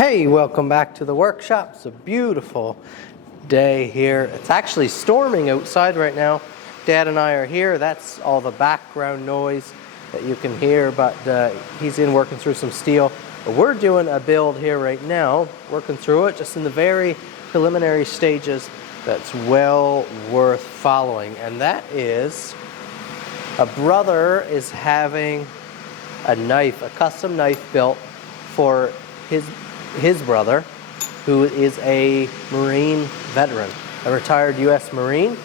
Hey, welcome back to the workshop. It's a beautiful day here. It's actually storming outside right now. Dad and I are here. That's all the background noise that you can hear, but he's in working through some steel. But we're doing a build here right now, working through it just in the very preliminary stages that's well worth following. And that is a brother is having a knife, a custom knife built for his brother, who is a Marine veteran, a retired U.S. Marine,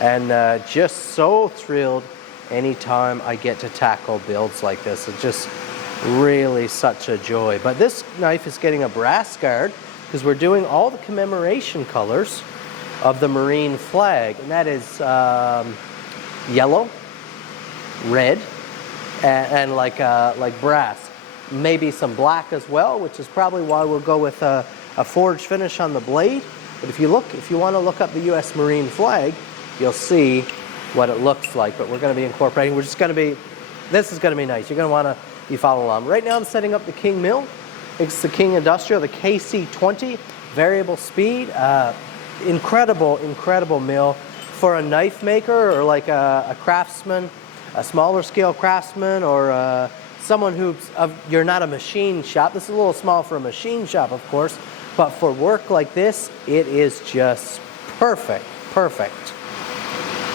and just so thrilled anytime I get to tackle builds like this. It's just really such a joy. But this knife is getting a brass guard because we're doing all the commemoration colors of the Marine flag, and that is yellow, red, and like brass. Maybe some black as well, which is probably why we'll go with a forged finish on the blade. But if you want to look up the U.S. Marine flag, you'll see what it looks like. But we're going to be incorporating. This is going to be nice. You're going to want to be following along. Right now I'm setting up the King mill. It's the King Industrial, the KC20, variable speed. Incredible mill for a knife maker or like a craftsman, a smaller scale craftsman, or someone you're not a machine shop. This is a little small for a machine shop, of course, but for work like this, it is just perfect.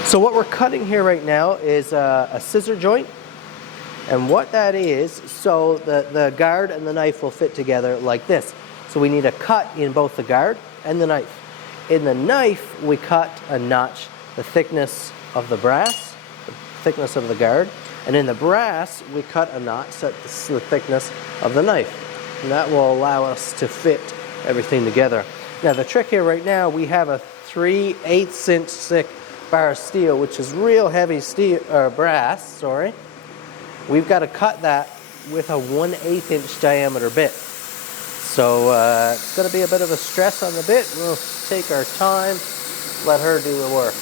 So what we're cutting here right now is a scissor joint, and what that is, so the guard and the knife will fit together like this. So we need a cut in both the guard and the knife. In the knife, we cut a notch, the thickness of the brass, the thickness of the guard. And in the brass, we cut a knot so that's the thickness of the knife. And that will allow us to fit everything together. Now the trick here right now, we have a 3/8 inch thick bar of steel, which is real heavy steel, brass, sorry. We've got to cut that with a 1/8 inch diameter bit. So it's going to be a bit of a stress on the bit. We'll take our time, let her do the work.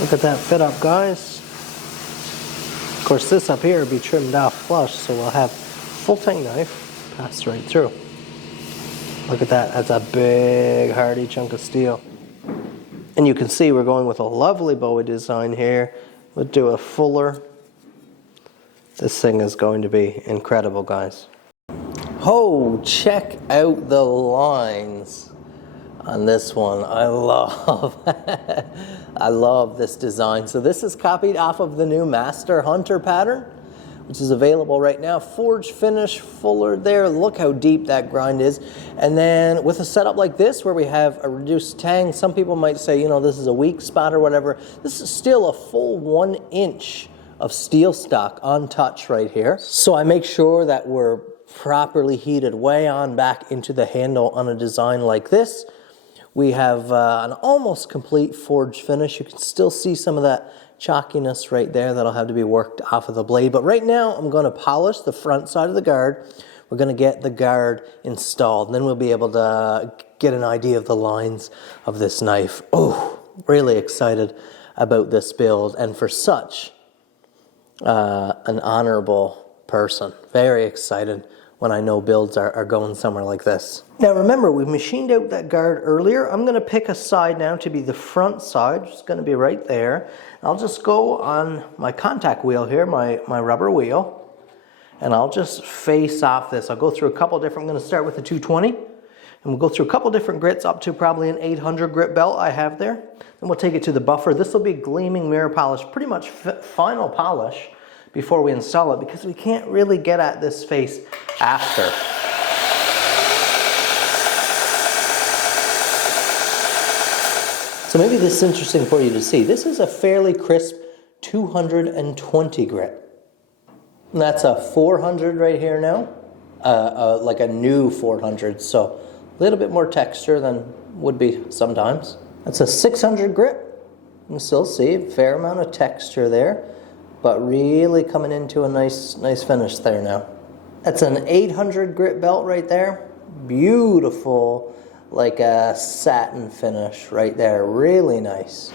Look at that fit up, guys. Of course, this up here will be trimmed off flush, so we'll have full tang knife pass right through. Look at that. That's a big, hardy chunk of steel. And you can see we're going with a lovely bowie design here. We'll do a fuller. This thing is going to be incredible, guys. Oh, check out the lines on this one. I love this design. So this is copied off of the new Master Hunter pattern, which is available right now. Forged finish, fuller there. Look how deep that grind is. And then with a setup like this where we have a reduced tang, some people might say, you know, this is a weak spot or whatever. This is still a full 1 inch of steel stock untouched right here. So I make sure that we're properly heated way on back into the handle on a design like this. We have an almost complete forged finish. You can still see some of that chalkiness right there that'll have to be worked off of the blade. But right now I'm going to polish the front side of the guard. We're going to get the guard installed, and then we'll be able to get an idea of the lines of this knife. Oh, really excited about this build, and for such an honorable person. Very excited when I know builds are going somewhere like this. Now remember, we machined out that guard earlier. I'm going to pick a side now to be the front side, which is going to be right there. I'll just go on my contact wheel here, my rubber wheel, and I'll just face off this. I'll go through a couple different, I'm going to start with the 220, and we'll go through a couple different grits up to probably an 800 grit belt I have there. Then we'll take it to the buffer. This will be gleaming mirror polish, pretty much final polish before we install it, because we can't really get at this face after. So maybe this is interesting for you to see. This is a fairly crisp 220 grit. And that's a 400 right here now. like a new 400, so a little bit more texture than would be sometimes. That's a 600 grit. You can still see a fair amount of texture there, but really coming into a nice finish there now. That's an 800 grit belt right there. Beautiful, like a satin finish right there. Really nice.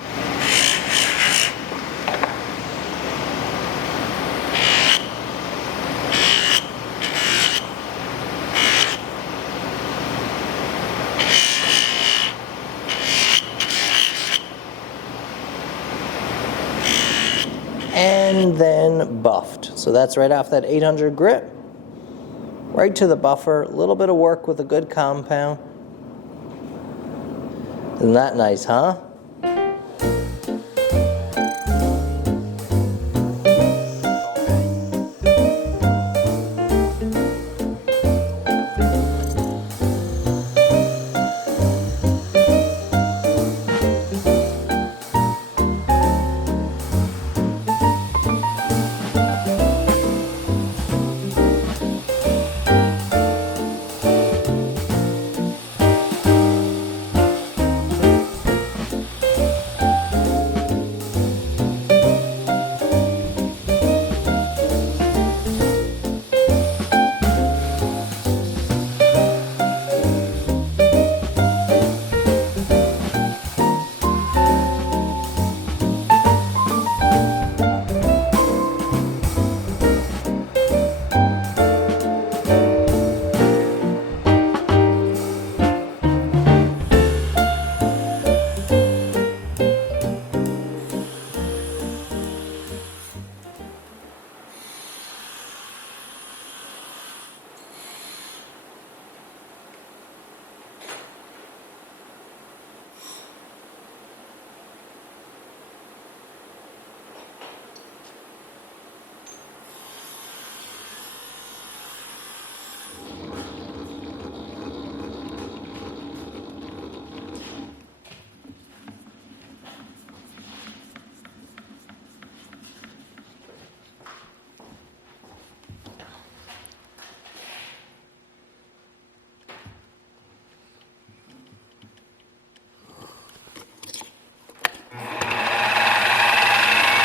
And then buffed. So that's right off that 800 grit. Right to the buffer. A little bit of work with a good compound. Isn't that nice, huh?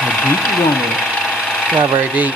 How deep you going with it? Not very deep.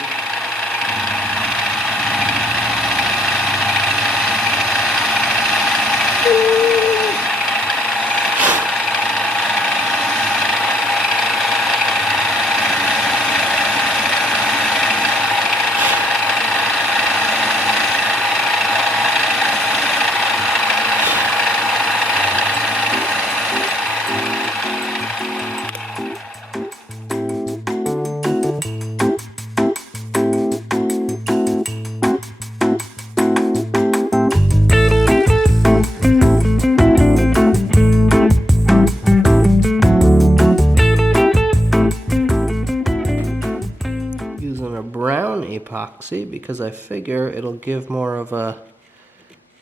Using a brown epoxy because I figure it'll give more of a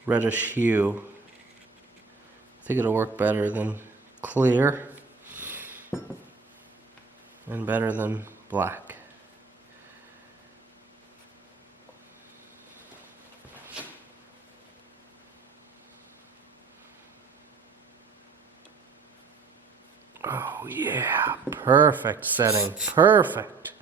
reddish hue. I think it'll work better than clear and better than black. Oh yeah, perfect setting, perfect.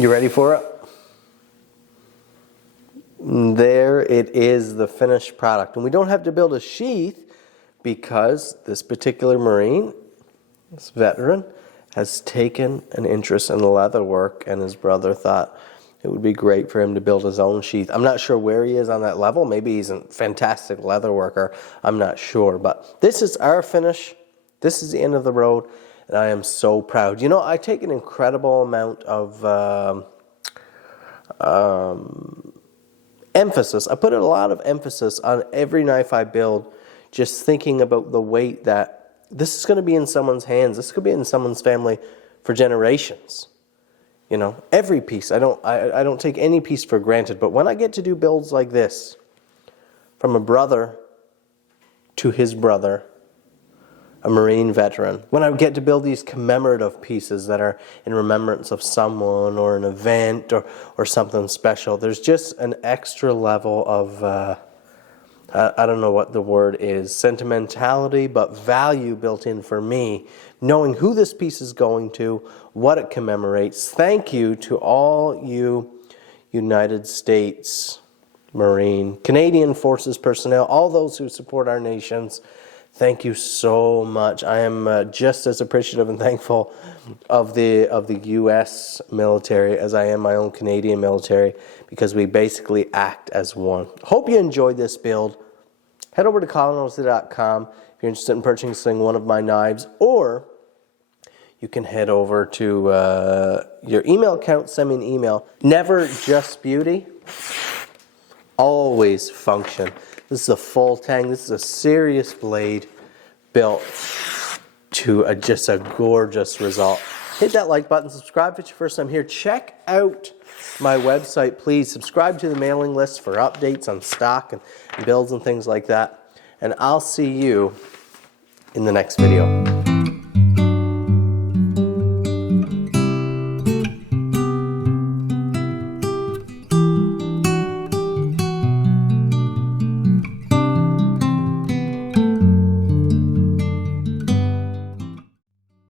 You ready for it? There it is, the finished product. And we don't have to build a sheath because this particular Marine, this veteran, has taken an interest in leather work, and his brother thought it would be great for him to build his own sheath. I'm not sure where he is on that level. Maybe he's a fantastic leather worker. I'm not sure. But this is our finish. This is the end of the road. And I am so proud. You know, I take an incredible amount of emphasis. I put a lot of emphasis on every knife I build, just thinking about the weight that this is going to be in someone's hands. This could be in someone's family for generations. You know, every piece. I don't take any piece for granted. But when I get to do builds like this, from a brother to his brother, a Marine veteran, when I get to build these commemorative pieces that are in remembrance of someone or an event or something special, there's just an extra level of, I don't know what the word is, sentimentality, but value built in for me, knowing who this piece is going to, what it commemorates. Thank you to all you United States Marine, Canadian Forces personnel, all those who support our nations. Thank you so much. I am just as appreciative and thankful of the U.S. military as I am my own Canadian military, because we basically act as one. Hope you enjoyed this build. Head over to ColinNoseworthy.com if you're interested in purchasing one of my knives, or you can head over to your email account, send me an email. Never just beauty, always function. This is a full tang. This is a serious blade built to just a gorgeous result. Hit that like button. Subscribe if it's your first time here. Check out my website, please. Subscribe to the mailing list for updates on stock and builds and things like that. And I'll see you in the next video.